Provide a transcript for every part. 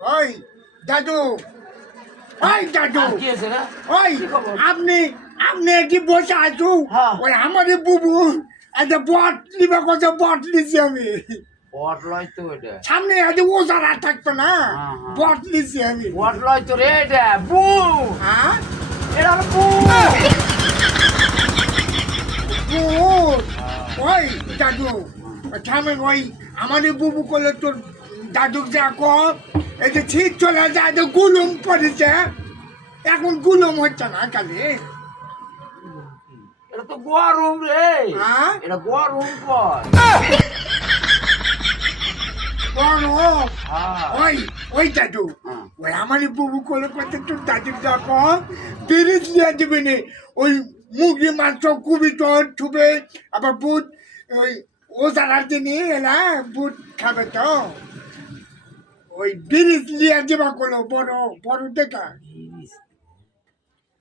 ওই দাদু, ওই দাদু, কি আছে রে? ওই কি খবর? আপনি আপনি কি বসে আছো? হ্যাঁ। ওই আমাদের বুবু একটা বট নিবে, কত বট নিছি আমি। বট লয় তো এটা। সামনে আজ ওজারা থাকতো না, হ্যাঁ, হ্যাঁ। বট নিছি আমি। বট লয় তো রে এটা। বু! হ্যাঁ এটা হলো বু! ভূত। ওই দাদু, সামনে ওই আমাদের বুবু করলে তোর দাদু যা কর, এই যে শীত চলে যায় তো গুলুম পড়েছে, এখন গুলুম হচ্ছে না কালি। এটা তো গরম রে। হ্যাঁ? এটা গরম কর। গরম। হ্যাঁ। ওই ওই দাদু, হ্যাঁ। ওই আমাদের বুবু করলে করতে তোর দাদু যা কর, বিরিজ নিয়ে দিবি নি। ওই মুরগি মাংস কুবি তোর ছুবে, আবার বুট ওই ওজারার দিনই এলা বুট খাবে তো। ওই বিরিজ নিয়ে দিবা করলো বড় বড় দেখা।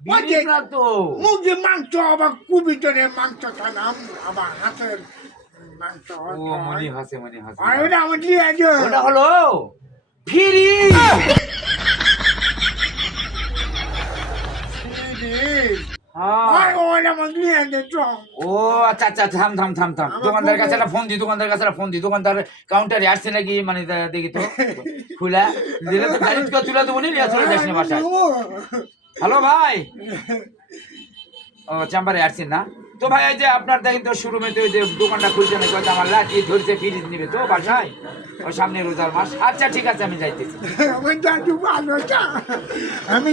বিরিজ না তো। মুরগি মাংস আবার কুবি তোরে মাংস খালাম, আবার হাতের মাংস। ও মনি হাসে মনি হাসে। আর ওটা আমার নিয়ে আসো। ওটা হলো ফিরি। হ্যাঁ। ওটা আমার নিয়ে আসো। ও আচ্ছা আচ্ছা, থাম থাম থাম থাম। আমার দোকানদার কাছে বউ- একটা ফোন দি, দোকানদার কাছে একটা ফোন দি। দোকানদার কাউন্টারে আসছে নাকি মানে দেখি তো। খুলা দিলে তো গাড়ি থেকে তুলে দেবো নি, নিয়ে চলে যাস না বাসায়। হ্যালো ভাই। ও চেম্বারে আসছেন না তো ভাই? এই যে আপনার দেখেন তো শোরুমে তো ওই যে দোকানটা খুলছে নাকি, হয়তো আমার লাঠি ধরছে, ফ্রিজ নিবে তো বাসায়, ওই সামনে রোজার মাস। আচ্ছা ঠিক আছে, আমি যাইতেছি। ওই দাদু ভালো, আমি